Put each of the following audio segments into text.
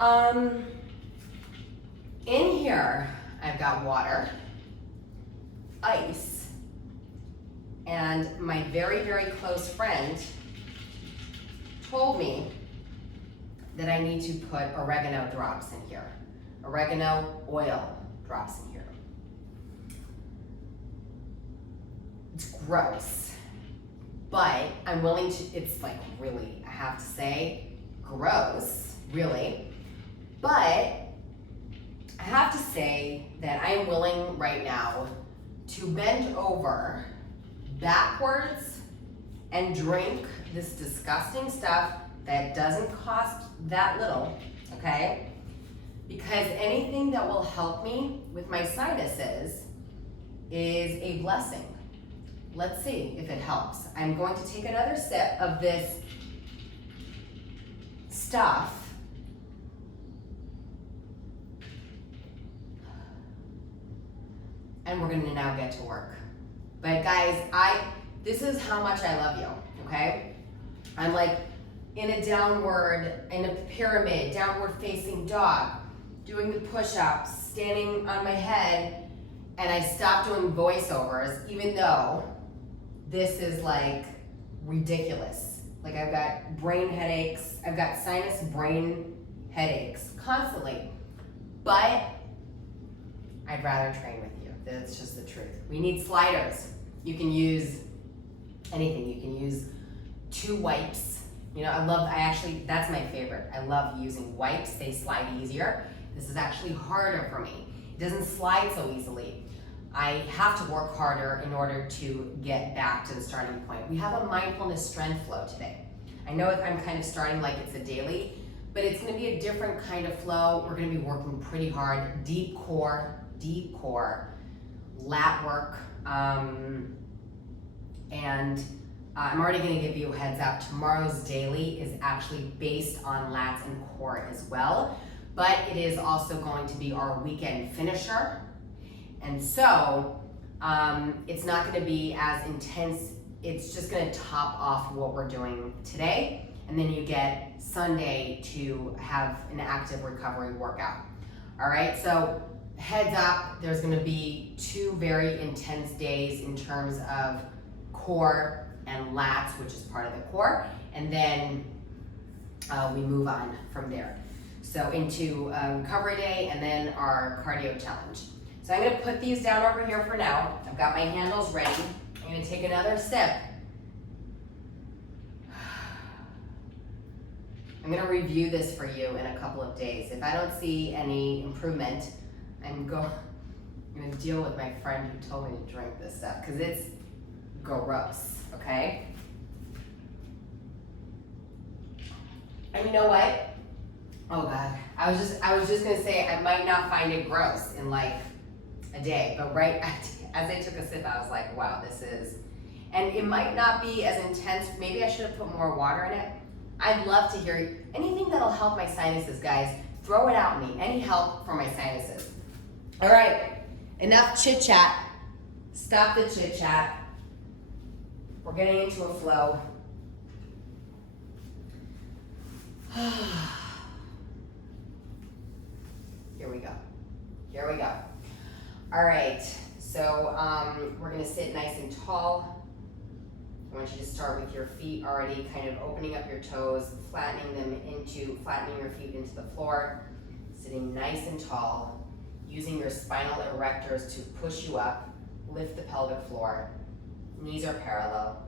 In here, I've got water, ice, and my very, very close friend told me that I need to put oregano drops in here. Oregano oil drops in here. It's gross, but I'm willing to, it's like really, I have to say, gross, really. But I have to say that I am willing right now to bend over backwards and drink this disgusting stuff that doesn't cost that little, okay? Because anything that will help me with my sinuses is a blessing. Let's see if it helps. I'm going to take another sip of this stuff. And we're gonna now get to work. But guys, this is how much I love you, okay? I'm like in a pyramid, downward facing dog, doing the push-ups, standing on my head, and I stopped doing voiceovers, even though this is like ridiculous. Like I've got brain headaches, I've got sinus brain headaches constantly, but I'd rather train with you. That's just the truth. We need sliders. You can use anything. You can use 2 wipes. You know, that's my favorite. I love using wipes. They slide easier. This is actually harder for me. It doesn't slide so easily. I have to work harder in order to get back to the starting point. We have a mindfulness strength flow today. I know I'm kind of starting like it's a daily, but it's gonna be a different kind of flow. We're gonna be working pretty hard, deep core, lat work, and I'm already gonna give you a heads up. Tomorrow's daily is actually based on lats and core as well, but it is also going to be our weekend finisher. And so it's not gonna be as intense. It's just gonna top off what we're doing today. And then you get Sunday to have an active recovery workout. All right, so heads up, there's gonna be 2 very intense days in terms of core and lats, which is part of the core. And then we move on from there. So into recovery day and then our cardio challenge. So I'm gonna put these down over here for now. I've got my handles ready. I'm gonna take another sip. I'm gonna review this for you in a couple of days. If I don't see any improvement, I'm gonna deal with my friend who told me to drink this stuff, because it's gross, okay? And you know what? Oh God, I was just gonna say I might not find it gross in like a day, but right as I took a sip, I was like, wow, this is, and it might not be as intense. Maybe I should have put more water in it. I'd love to hear anything that'll help my sinuses, guys. Throw it out me. Any help for my sinuses. All right, enough chit chat. Stop the chit chat. We're getting into a flow. Here we go. Here we go. All right, so we're gonna sit nice and tall. I want you to start with your feet already kind of opening up your toes, flattening your feet into the floor, sitting nice and tall, using your spinal erectors to push you up, lift the pelvic floor, knees are parallel,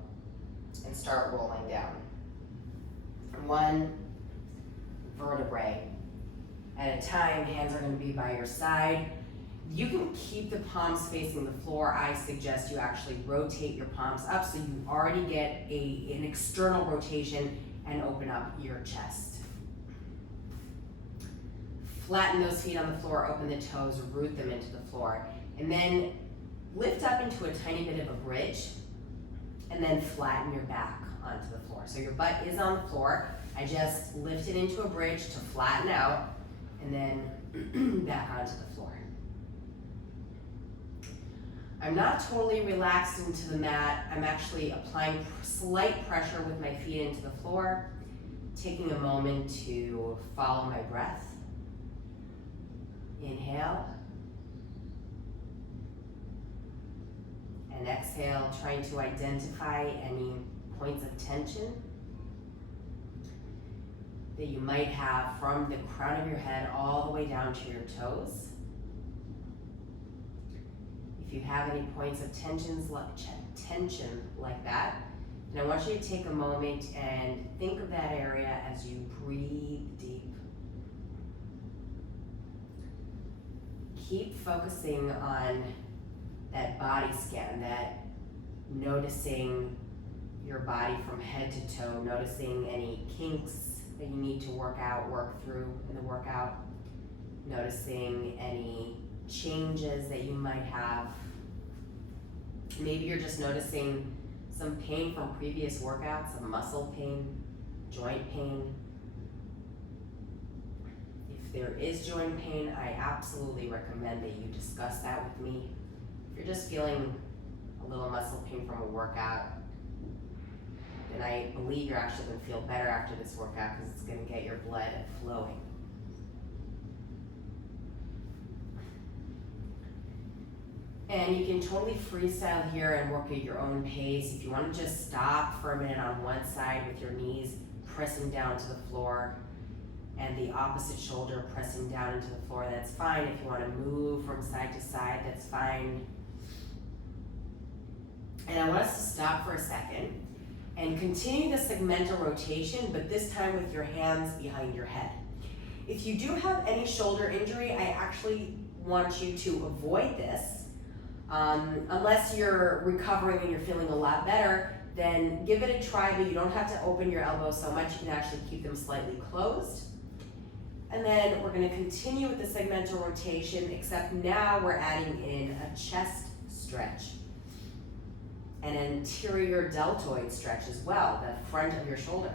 and start rolling down. 1 vertebrae at a time. Hands are going to be by your side. You can keep the palms facing the floor. I suggest you actually rotate your palms up so you already get an external rotation and open up your chest. Flatten those feet on the floor, open the toes, root them into the floor, and then lift up into a tiny bit of a bridge, and then flatten your back onto the floor. So your butt is on the floor. I just lift it into a bridge to flatten out, and then back onto the floor. I'm not totally relaxed into the mat. I'm actually applying slight pressure with my feet into the floor, taking a moment to follow my breath. Inhale. And exhale, trying to identify any points of tension that you might have from the crown of your head all the way down to your toes. If you have any points of tension like that, then I want you to take a moment and think of that area as you breathe deep. Keep focusing on that body scan, that noticing your body from head to toe, noticing any kinks that you need to work through in the workout, noticing any changes that you might have. Maybe you're just noticing some pain from previous workouts, some muscle pain, joint pain. If there is joint pain, I absolutely recommend that you discuss that with me. If you're just feeling a little muscle pain from a workout, then I believe you're actually going to feel better after this workout because it's going to get your blood flowing. And you can totally freestyle here and work at your own pace. If you want to just stop for a minute on one side with your knees pressing down to the floor and the opposite shoulder pressing down into the floor, that's fine. If you want to move from side to side, that's fine. And I want us to stop for a second and continue the segmental rotation, but this time with your hands behind your head. If you do have any shoulder injury, I actually want you to avoid this. Unless you're recovering and you're feeling a lot better, then give it a try, but you don't have to open your elbows so much. You can actually keep them slightly closed. And then we're going to continue with the segmental rotation, except now we're adding in a chest stretch, an anterior deltoid stretch as well, the front of your shoulder.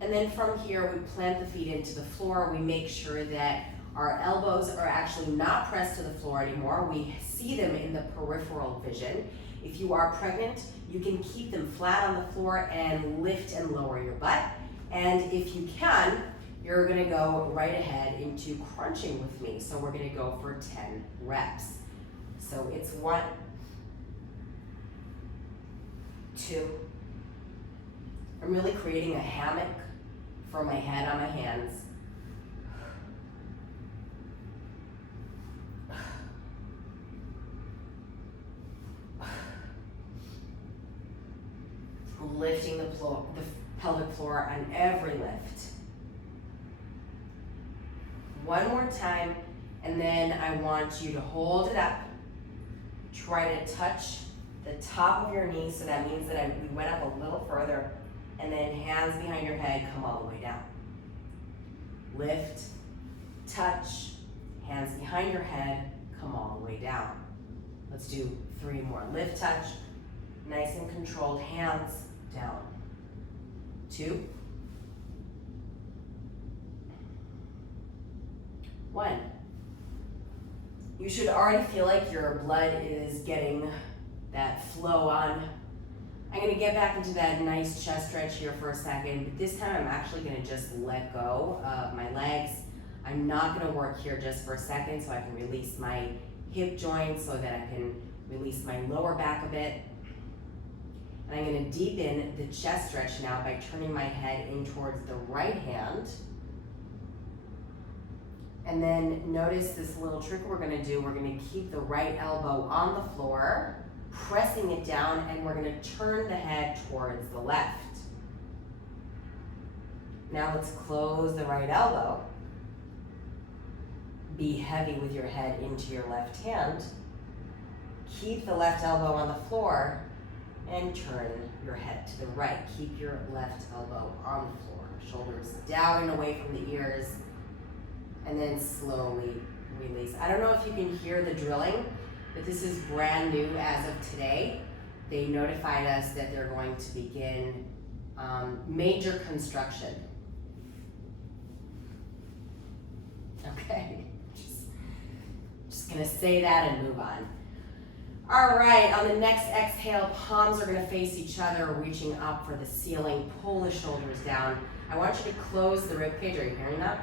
And then from here, we plant the feet into the floor. We make sure that our elbows are actually not pressed to the floor anymore. We see them in the peripheral vision. If you are pregnant, you can keep them flat on the floor and lift and lower your butt. And if you can, you're gonna go right ahead into crunching with me. So we're gonna go for 10 reps. So it's 1, 2. I'm really creating a hammock for my head on my hands. Lifting the pelvic floor on every lift. One more time, and then I want you to hold it up. Try to touch the top of your knee, so that means that we went up a little further, and then hands behind your head, come all the way down. Lift, touch, hands behind your head, come all the way down. Let's do 3 more. Lift, touch, nice and controlled, hands down. 2, 1. You should already feel like your blood is getting that flow on. I'm gonna get back into that nice chest stretch here for a second, but this time I'm actually gonna just let go of my legs. I'm not gonna work here just for a second so I can release my hip joints, so that I can release my lower back a bit. And I'm gonna deepen the chest stretch now by turning my head in towards the right hand. And then notice this little trick we're gonna do. We're gonna keep the right elbow on the floor, pressing it down, and we're gonna turn the head towards the left. Now let's close the right elbow. Be heavy with your head into your left hand. Keep the left elbow on the floor and turn your head to the right. Keep your left elbow on the floor. Shoulders down and away from the ears. And then slowly release. I don't know if you can hear the drilling, but this is brand new as of today. They notified us that they're going to begin major construction. Okay, just gonna say that and move on. All right, on the next exhale, palms are gonna face each other, reaching up for the ceiling. Pull the shoulders down. I want you to close the rib cage. Are you hearing that?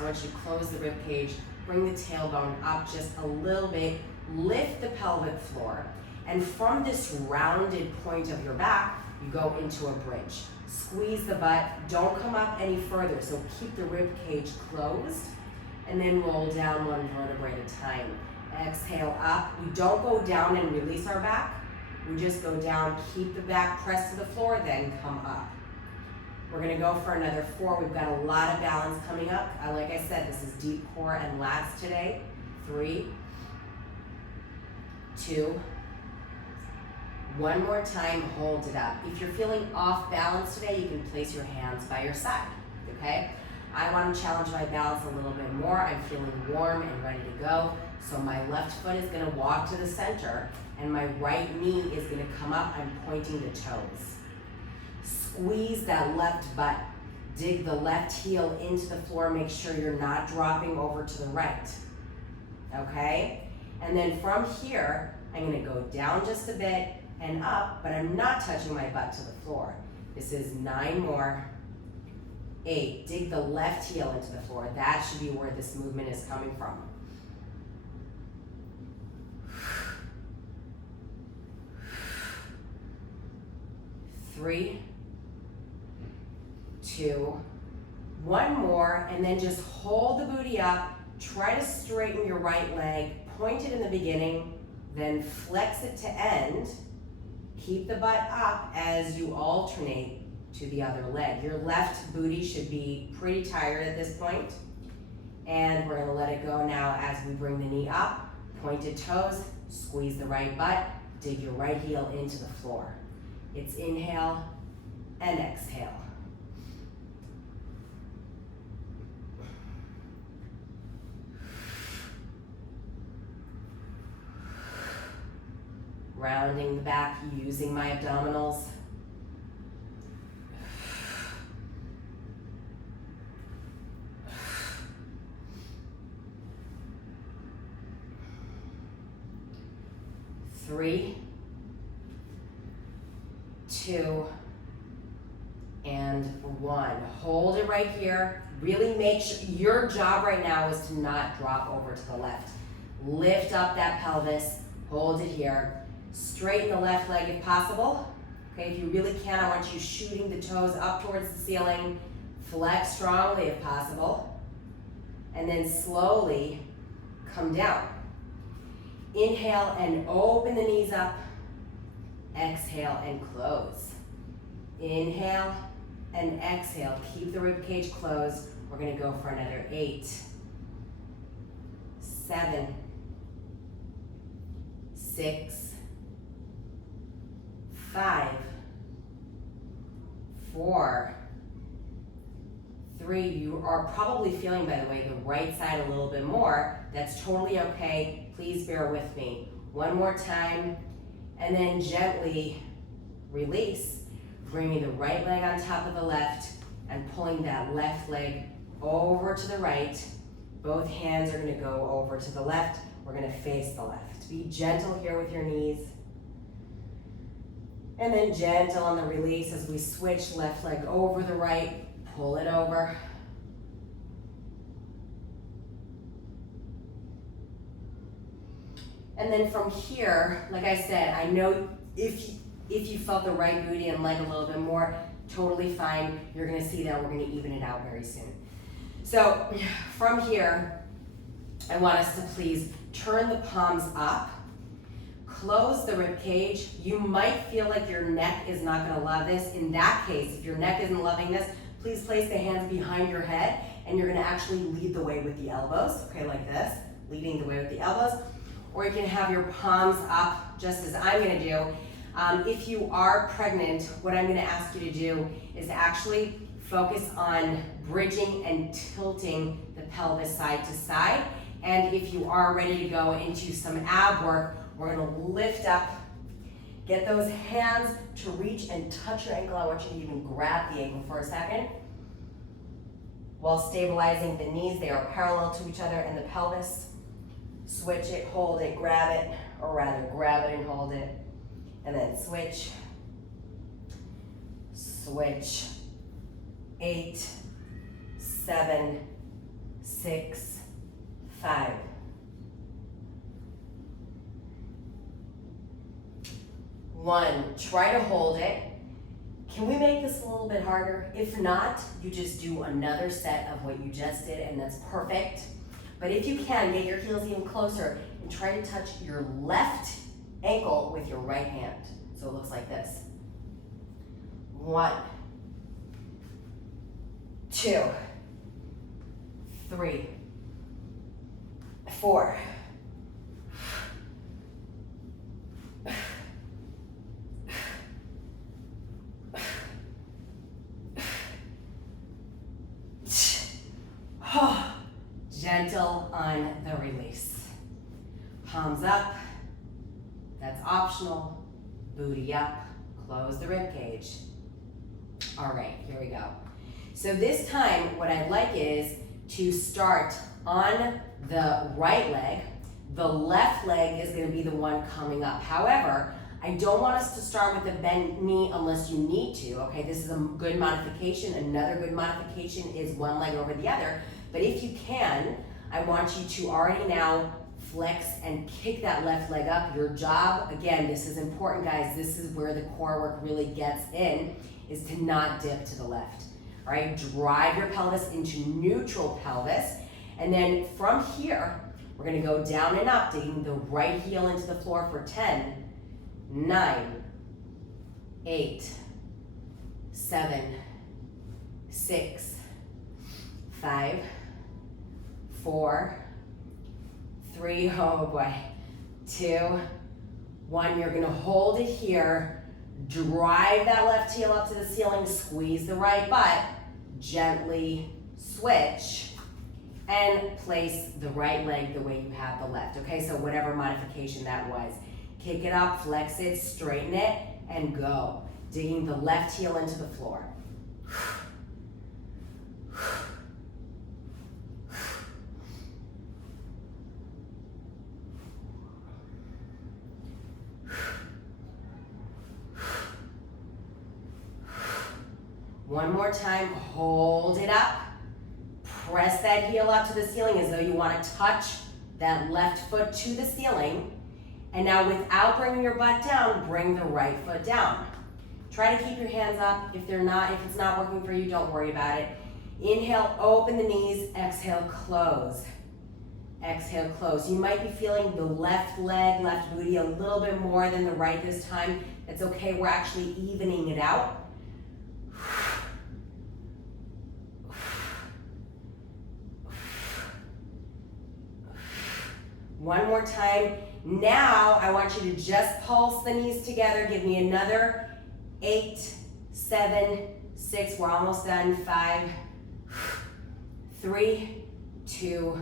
I want you to close the rib cage, bring the tailbone up just a little bit, lift the pelvic floor, and from this rounded point of your back, you go into a bridge. Squeeze the butt, don't come up any further, so keep the rib cage closed, and then roll down one vertebrae at a time. Exhale up. We don't go down and release our back. We just go down, keep the back pressed to the floor, then come up. We're gonna go for another 4. We've got a lot of balance coming up. Like I said, this is deep core and lats today. 3, 2, one more time, hold it up. If you're feeling off balance today, you can place your hands by your side, okay? I want to challenge my balance a little bit more. I'm feeling warm and ready to go. So my left foot is gonna walk to the center and my right knee is gonna come up. I'm pointing the toes. Squeeze that left butt. Dig the left heel into the floor. Make sure you're not dropping over to the right, okay? And then from here, I'm gonna go down just a bit and up, but I'm not touching my butt to the floor. This is 9 more. 8, dig the left heel into the floor. That should be where this movement is coming from. 3, 2, one more, and then just hold the booty up. Try to straighten your right leg, point it in the beginning, then flex it to end. Keep the butt up as you alternate to the other leg. Your left booty should be pretty tired at this point. And we're gonna let it go now as we bring the knee up, pointed toes, squeeze the right butt, dig your right heel into the floor. It's inhale and exhale. Rounding the back, using my abdominals. Three, 2, and 1. Hold it right here. Really make sure, your job right now is to not drop over to the left. Lift up that pelvis, hold it here. Straighten the left leg if possible. Okay, if you really can, I want you shooting the toes up towards the ceiling. Flex strongly if possible. And then slowly come down. Inhale and open the knees up. Exhale and close. Inhale and exhale. Keep the rib cage closed. We're gonna go for another 8, 7, 6, 5, 4, 3. You are probably feeling, by the way, the right side a little bit more. That's totally okay. Please bear with me. One more time, and then gently release, bringing the right leg on top of the left and pulling that left leg over to the right. Both hands are gonna go over to the left. We're gonna face the left. Be gentle here with your knees. And then gentle on the release as we switch left leg over the right, pull it over. And then from here, like I said, I know if you felt the right booty and leg a little bit more, totally fine. You're gonna see that we're gonna even it out very soon. So from here, I want us to please turn the palms up, close the rib cage. You might feel like your neck is not gonna love this. In that case, if your neck isn't loving this, please place the hands behind your head and you're gonna actually lead the way with the elbows, okay, like this, leading the way with the elbows. Or you can have your palms up, just as I'm gonna do. If you are pregnant, what I'm gonna ask you to do is actually focus on bridging and tilting the pelvis side to side. And if you are ready to go into some ab work, we're gonna lift up, get those hands to reach and touch your ankle. I want you to even grab the ankle for a second. While stabilizing the knees, they are parallel to each other and the pelvis. Switch it, hold it, grab it, or rather grab it and hold it. And then switch, switch, 8, 7, 6, 5. 1, try to hold it. Can we make this a little bit harder? If not, you just do another set of what you just did and that's perfect. But if you can, get your heels even closer and try to touch your left ankle with your right hand. So it looks like this. 1, 2, 3, 4. Gentle on the release. Palms up. That's optional. Booty up. Close the rib cage. All right, here we go. So this time, what I'd like is to start on the right leg. The left leg is going to be the one coming up. However, I don't want us to start with the bent knee unless you need to. Okay, this is a good modification. Another good modification is one leg over the other. But if you can, I want you to already now flex and kick that left leg up. Your job, again, this is important, guys. This is where the core work really gets in, is to not dip to the left. All right, drive your pelvis into neutral pelvis. And then from here, we're gonna go down and up, digging the right heel into the floor for 10, 9, 8, 7, 6, 5, 4, 3, oh boy, 2, 1. You're gonna hold it here, drive that left heel up to the ceiling, squeeze the right butt, gently switch, and place the right leg the way you have the left. Okay, so whatever modification that was. Kick it up, flex it, straighten it, and go. Digging the left heel into the floor. One more time, hold it up. Press that heel up to the ceiling as though you want to touch that left foot to the ceiling. And now without bringing your butt down, bring the right foot down. Try to keep your hands up. If it's not working for you, don't worry about it. Inhale, open the knees. Exhale, close. Exhale, close. You might be feeling the left leg, left booty a little bit more than the right this time. That's okay, we're actually evening it out. One more time. Now I want you to just pulse the knees together. Give me another 8, 7, 6. We're almost done. 5, 3, 2,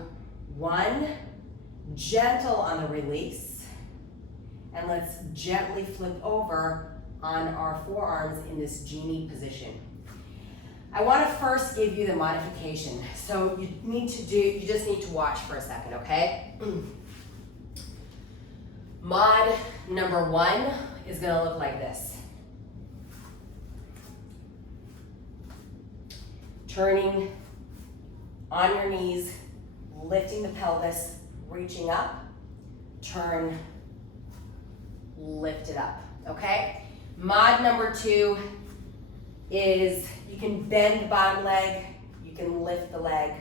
1. Gentle on the release. And let's gently flip over on our forearms in this genie position. I want to first give you the modification. So you just need to watch for a second, okay? Mod number 1 is going to look like this. Turning on your knees, lifting the pelvis, reaching up, turn, lift it up, okay? Mod number 2 is you can bend the bottom leg, you can lift the leg.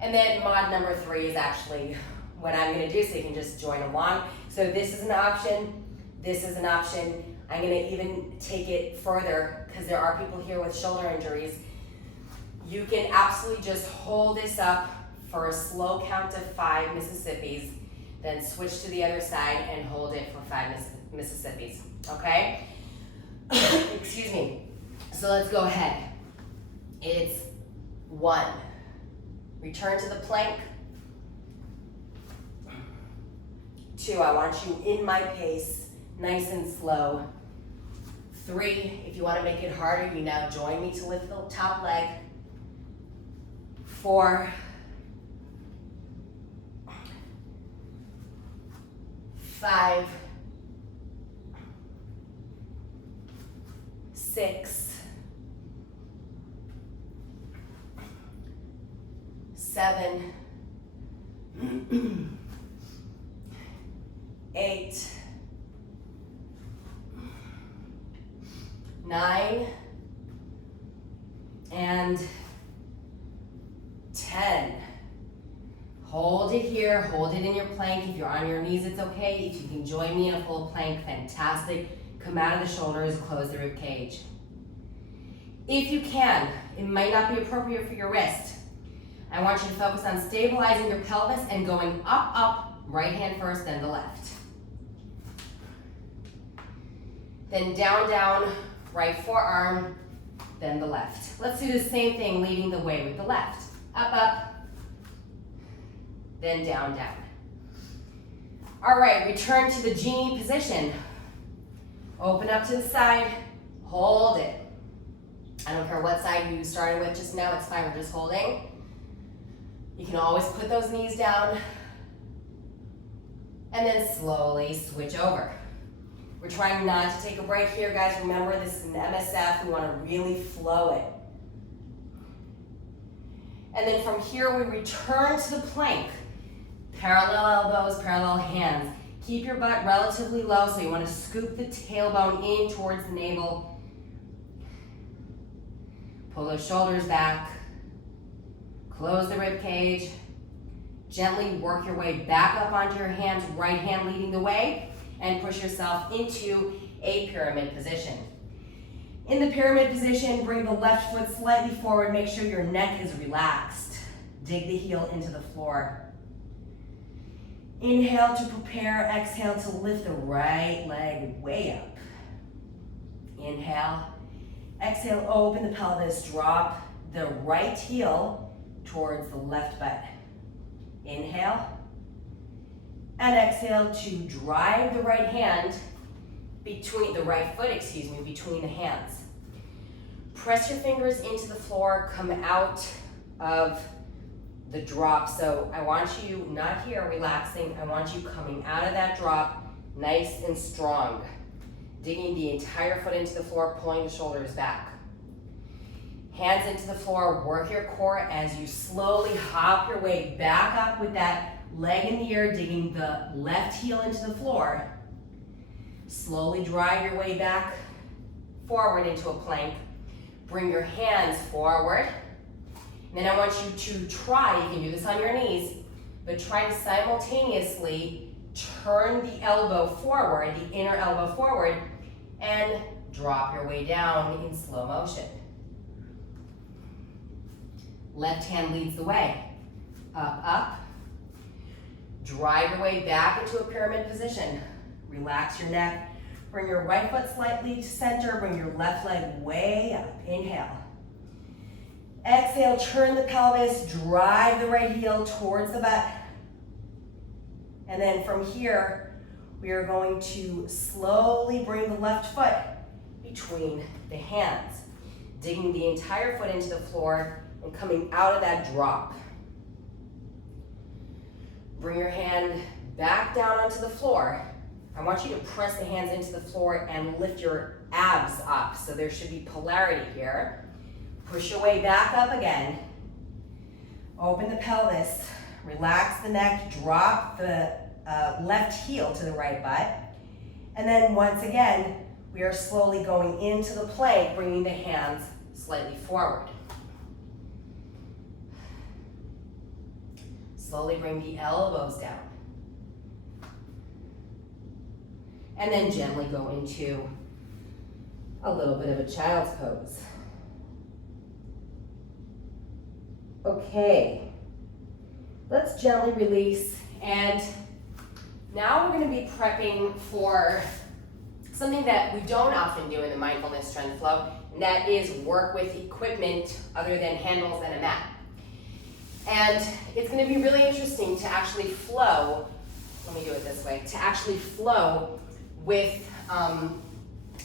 And then mod number 3 is actually what I'm gonna do, so you can just join along. So this is an option, this is an option. I'm gonna even take it further because there are people here with shoulder injuries. You can absolutely just hold this up for a slow count of 5 Mississippis, then switch to the other side and hold it for 5 Mississippis, okay? Excuse me. So let's go ahead. It's 1. Return to the plank. 2, I want you in my pace, nice and slow. 3, if you want to make it harder, you now join me to lift the top leg. 4, 5, 6, 7, 8, 9, and 10. Hold it here, hold it in your plank. If you're on your knees, it's okay. If you can join me in a full plank, fantastic. Come out of the shoulders, close the rib cage. If you can, it might not be appropriate for your wrist. I want you to focus on stabilizing your pelvis and going up, up, right hand first, then the left. Then down, down, right forearm, then the left. Let's do the same thing, leading the way with the left. Up, up, then down, down. All right, return to the genie position. Open up to the side, hold it. I don't care what side you started with just now, it's fine, we're just holding. You can always put those knees down and then slowly switch over. We're trying not to take a break here, guys. Remember, this is an MSF. We want to really flow it. And then from here, we return to the plank. Parallel elbows, parallel hands. Keep your butt relatively low, so you want to scoop the tailbone in towards the navel. Pull those shoulders back. Close the rib cage. Gently work your way back up onto your hands, right hand leading the way, and push yourself into a pyramid position. In the pyramid position, bring the left foot slightly forward. Make sure your neck is relaxed. Dig the heel into the floor. Inhale to prepare, exhale to lift the right leg way up. Inhale, exhale, open the pelvis, drop the right heel towards the left butt. Inhale, and exhale to drive the right hand between, the right foot, between the hands. Press your fingers into the floor, come out of the drop. So I want you, not here relaxing, I want you coming out of that drop nice and strong. Digging the entire foot into the floor, pulling the shoulders back. Hands into the floor, work your core as you slowly hop your way back up with that leg in the air, digging the left heel into the floor. Slowly drive your way back forward into a plank. Bring your hands forward. And then I want you to try, you can do this on your knees, but try to simultaneously turn the elbow forward, the inner elbow forward, and drop your way down in slow motion. Left hand leads the way. Up, up. Drive your way back into a pyramid position. Relax your neck. Bring your right foot slightly to center. Bring your left leg way up. Inhale. Exhale, turn the pelvis. Drive the right heel towards the butt. And then from here, we are going to slowly bring the left foot between the hands. Digging the entire foot into the floor and coming out of that drop. Bring your hand back down onto the floor. I want you to press the hands into the floor and lift your abs up. So there should be polarity here. Push your way back up again. Open the pelvis. Relax the neck. Drop the left heel to the right butt. And then once again, we are slowly going into the plank, bringing the hands slightly forward. Slowly bring the elbows down. And then gently go into a little bit of a child's pose. Okay, let's gently release. And now we're going to be prepping for something that we don't often do in the mindfulness strength flow, and that is work with equipment other than handles and a mat. And it's going to be really interesting to actually flow, let me do it this way, to actually flow with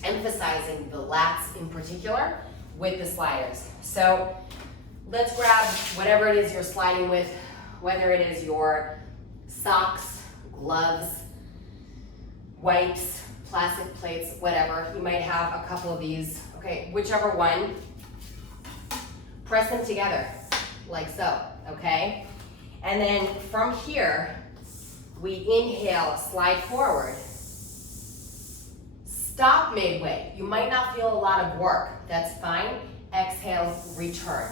emphasizing the lats in particular with the sliders. So let's grab whatever it is you're sliding with, whether it is your socks, gloves, wipes, plastic plates, whatever. You might have a couple of these. Okay, whichever one, press them together like so. okay? And then from here, we inhale, slide forward. Stop midway. You might not feel a lot of work. That's fine. Exhale, return.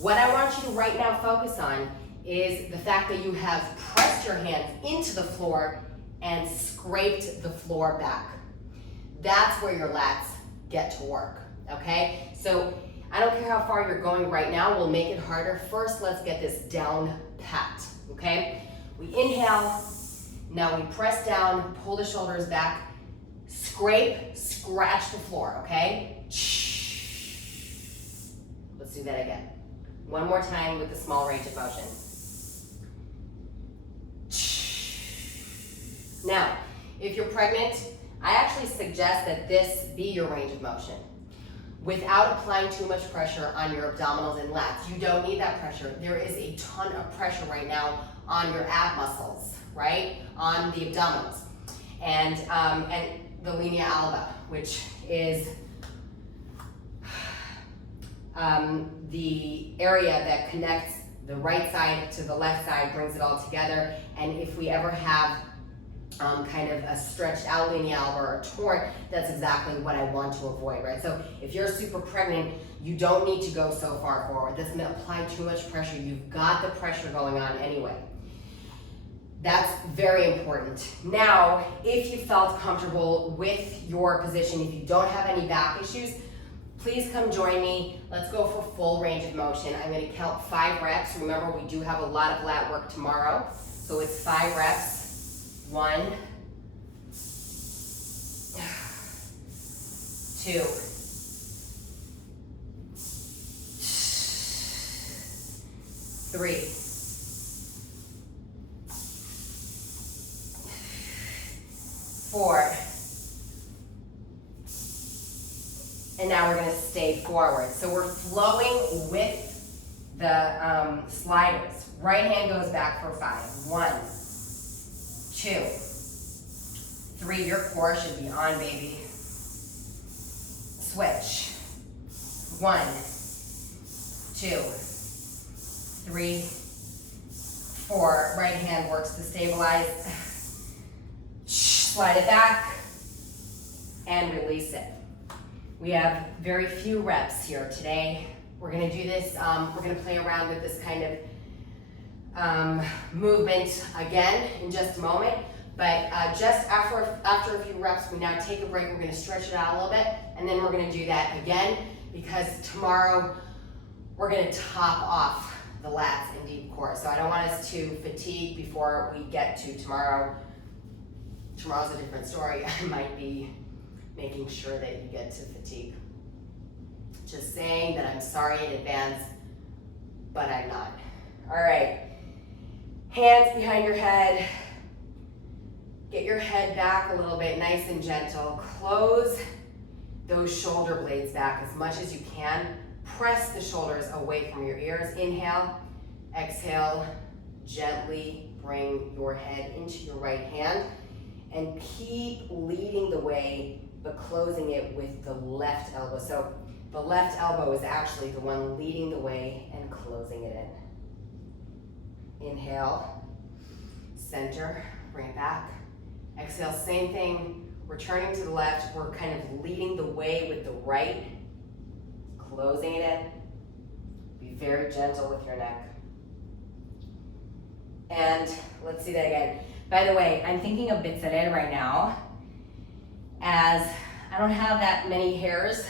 What I want you to right now focus on is the fact that you have pressed your hands into the floor and scraped the floor back. That's where your lats get to work, okay? So I don't care how far you're going right now, we'll make it harder. First, let's get this down pat, okay? We inhale, now we press down, pull the shoulders back, scrape, scratch the floor, okay? Let's do that again. One more time with the small range of motion. Now, if you're pregnant, I actually suggest that this be your range of motion without applying too much pressure on your abdominals and lats. You don't need that pressure. There is a ton of pressure right now on your ab muscles, right? On the abdominals. And the linea alba, which is the area that connects the right side to the left side, brings it all together. And if we ever have kind of a stretched out linea alba or torn, that's exactly what I want to avoid, right? So if you're super pregnant, you don't need to go so far forward. That's gonna apply too much pressure. You've got the pressure going on anyway. That's very important. Now, if you felt comfortable with your position, if you don't have any back issues, please come join me. Let's go for full range of motion. I'm gonna count 5 reps. Remember, we do have a lot of lat work tomorrow. So it's 5 reps. 1, 2, 3, 4, and now we're going to stay forward. So we're flowing with the sliders. Right hand goes back for 5. 1, 2, 3, your core should be on, baby. Switch. 1, 2, 3, 4. Right hand works to stabilize. Slide it back and release it. We have very few reps here today. We're gonna do this, we're gonna play around with this kind of movement again in just a moment, but just after a few reps, we now take a break. We're going to stretch it out a little bit, and then we're going to do that again, because tomorrow we're going to top off the lats and deep core. So I don't want us to fatigue before we get to tomorrow. Tomorrow's a different story. I might be making sure that you get to fatigue. Just saying that I'm sorry in advance, but I'm not. All right. Hands behind your head. Get your head back a little bit, nice and gentle. Close those shoulder blades back as much as you can. Press the shoulders away from your ears. Inhale, exhale, gently bring your head into your right hand and keep leading the way, but closing it with the left elbow. So the left elbow is actually the one leading the way and closing it in. Inhale, center, bring it back. Exhale, same thing, returning to the left. We're kind of leading the way with the right, closing it in. Be very gentle with your neck. And let's do that again. By the way, I'm thinking of Bezalel right now, as I don't have that many hairs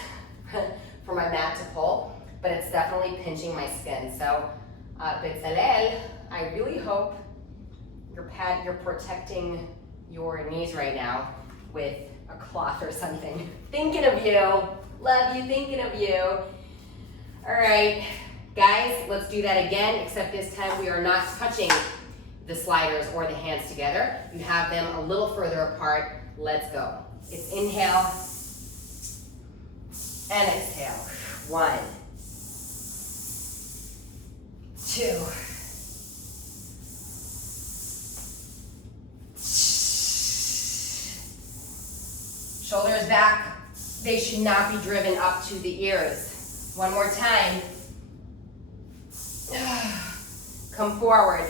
for my mat to pull, but it's definitely pinching my skin. So Bezalel, I really hope you're protecting your knees right now with a cloth or something. Thinking of you, love you, thinking of you. All right, guys, let's do that again, except this time we are not touching the sliders or the hands together. You have them a little further apart. Let's go. It's inhale and exhale. 1, 2, shoulders back. They should not be driven up to the ears. One more time. come forward.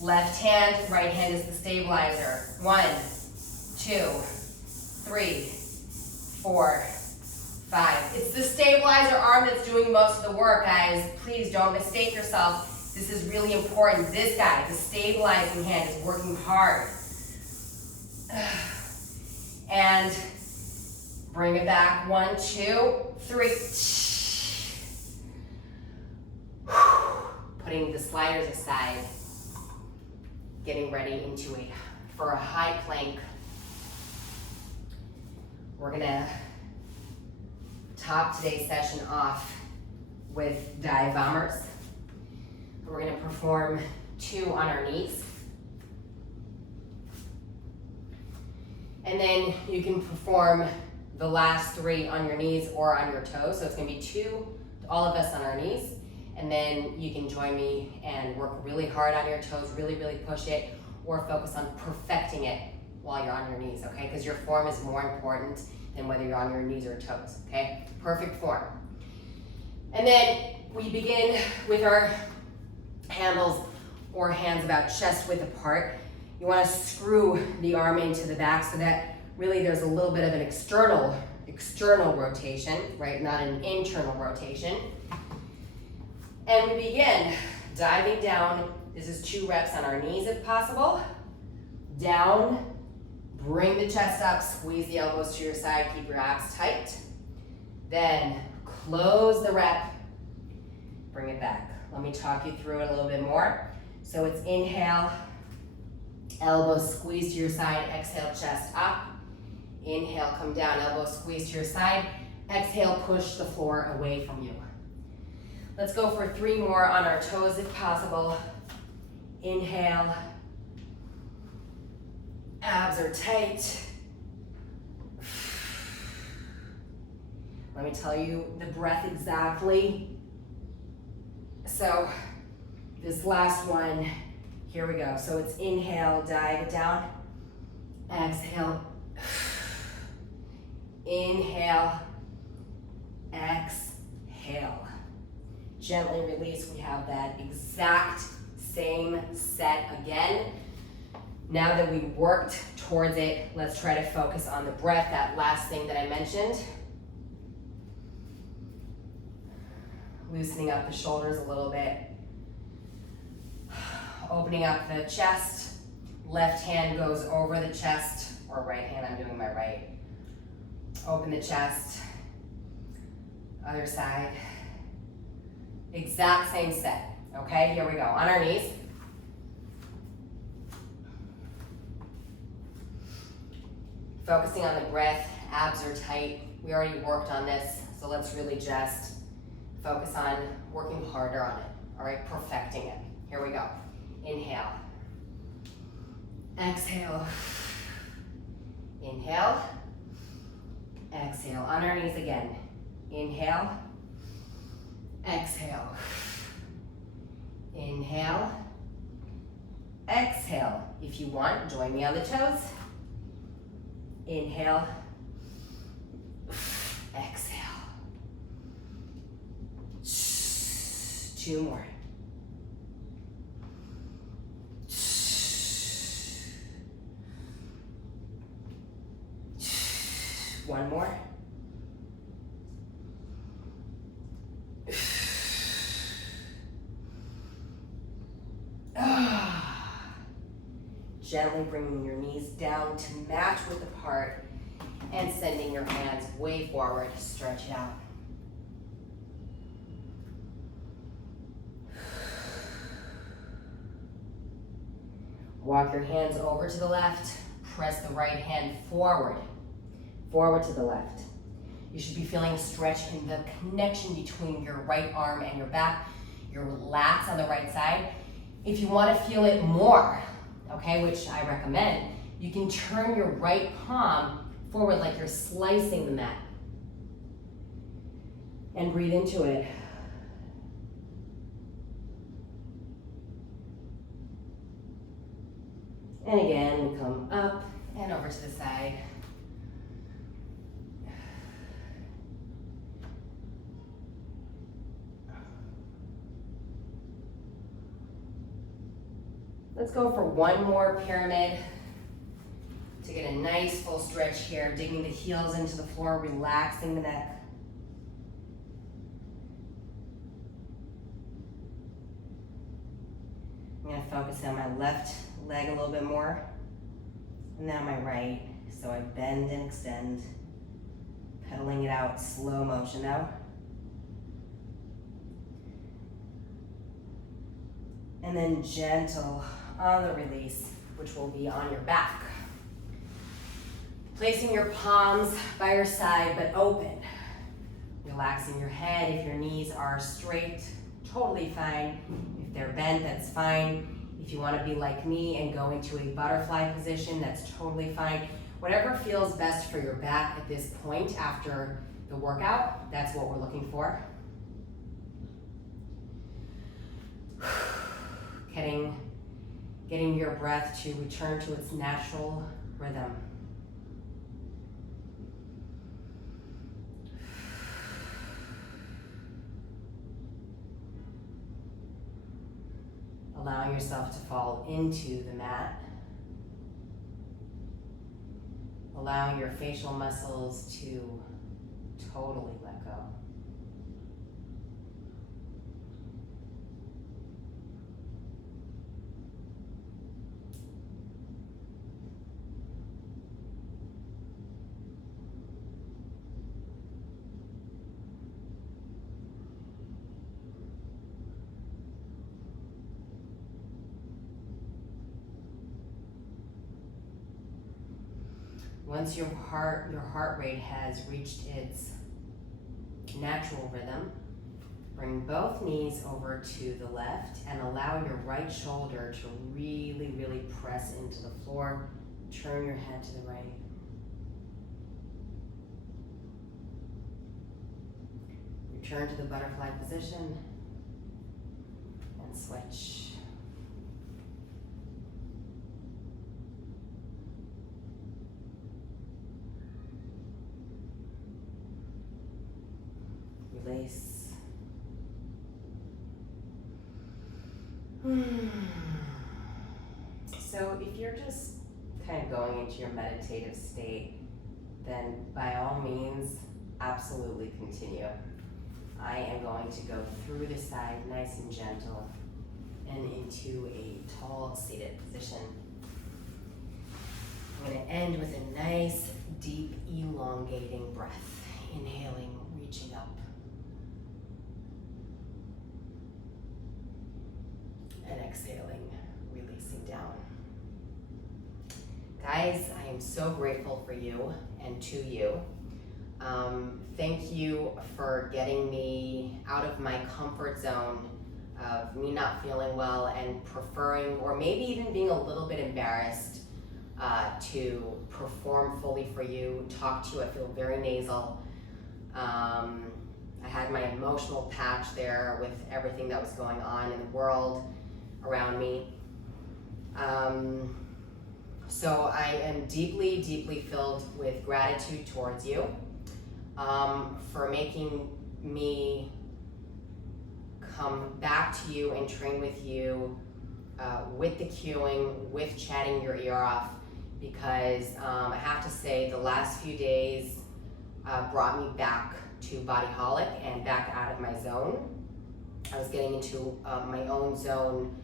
Left hand, right hand is the stabilizer. 1, 2, 3, 4, 5. It's the stabilizer arm that's doing most of the work, guys. Please don't mistake yourself. This is really important. This guy, the stabilizing hand, is working hard. And bring it back. 1, 2, 3. Putting the sliders aside. Getting ready for a high plank. We're gonna top today's session off with dive bombers. We're gonna perform 2 on our knees. And then you can perform the last 3 on your knees or on your toes. So it's gonna be 2, all of us on our knees. And then you can join me and work really hard on your toes, really, really push it, or focus on perfecting it while you're on your knees, okay? Because your form is more important than whether you're on your knees or toes, okay? Perfect form. And then we begin with our handles or hands about chest width apart. You want to screw the arm into the back so that really there's a little bit of an external rotation, right? Not an internal rotation. And we begin diving down. This is 2 reps on our knees if possible. Down, bring the chest up, squeeze the elbows to your side, keep your abs tight. Then close the rep, bring it back. Let me talk you through it a little bit more. So it's inhale, elbows squeeze to your side, exhale, chest up. Inhale, come down, elbows squeeze to your side. Exhale, push the floor away from you. Let's go for 3 more on our toes if possible. Inhale. Abs are tight. Let me tell you the breath exactly. So this last one, here we go. So it's inhale, dive it down. Exhale. Inhale. Exhale. Gently release. We have that exact same set again. Now that we worked towards it, let's try to focus on the breath, that last thing that I mentioned. Loosening up the shoulders a little bit. Opening up the chest. Left hand goes over the chest, or right hand, I'm doing my right. Open the chest. Other side. Exact same set. Okay, here we go. On our knees. Focusing on the breath, abs are tight. We already worked on this, so let's really just focus on working harder on it. All right, perfecting it. Here we go. Inhale. Exhale. Inhale. Exhale. On our knees again. Inhale. Exhale. Inhale. Exhale. If you want, join me on the toes. Inhale. Exhale. 2 more. One more. Gently bringing your knees down to match with the part and sending your hands way forward. Stretch it out. Walk your hands over to the left. Press the right hand forward. Forward to the left. You should be feeling a stretch in the connection between your right arm and your back, your lats on the right side. If you want to feel it more, okay, which I recommend, you can turn your right palm forward like you're slicing the mat. And breathe into it. And again, we come up and over to the side. Let's go for one more pyramid to get a nice full stretch here, digging the heels into the floor, relaxing the neck. I'm gonna focus on my left leg a little bit more, and then on my right. So I bend and extend, pedaling it out, slow motion now. And then gentle on the release, which will be on your back. Placing your palms by your side, but open. Relaxing your head. If your knees are straight, totally fine. If they're bent, that's fine. If you want to be like me and go into a butterfly position, that's totally fine. Whatever feels best for your back at this point after the workout, that's what we're looking for. Getting your breath to return to its natural rhythm. Allowing yourself to fall into the mat. Allowing your facial muscles to totally let go. Once your heart rate has reached its natural rhythm, bring both knees over to the left and allow your right shoulder to really, really press into the floor. Turn your head to the right. Return to the butterfly position and switch. Release. So if you're just kind of going into your meditative state, then by all means, absolutely continue. I am going to go through the side, nice and gentle, and into a tall seated position. I'm going to end with a nice, deep, elongating breath. Inhaling, reaching up. And exhaling, releasing down. Guys, I am so grateful for you and to you. Thank you for getting me out of my comfort zone of me not feeling well and preferring, or maybe even being a little bit embarrassed to perform fully for you, talk to you. I feel very nasal. I had my emotional patch there with everything that was going on in the world around me. So I am deeply, deeply filled with gratitude towards you for making me come back to you and train with you with the cueing, with chatting your ear off, because I have to say the last few days brought me back to Bodyholic and back out of my zone. I was getting into my own zone.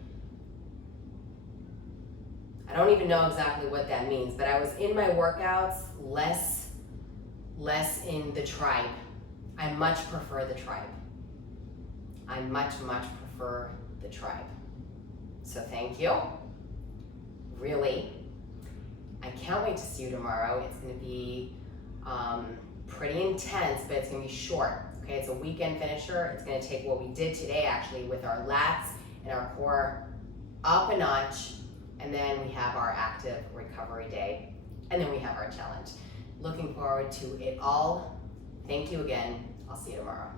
I don't even know exactly what that means, but I was in my workouts less in the tribe. I much prefer the tribe. I much prefer the tribe. So thank you. Really. I can't wait to see you tomorrow. It's gonna be pretty intense, but it's gonna be short. Okay, it's a weekend finisher. It's gonna take what we did today actually with our lats and our core up a notch, and then we have our active recovery day, and then we have our challenge. Looking forward to it all. Thank you again. I'll see you tomorrow.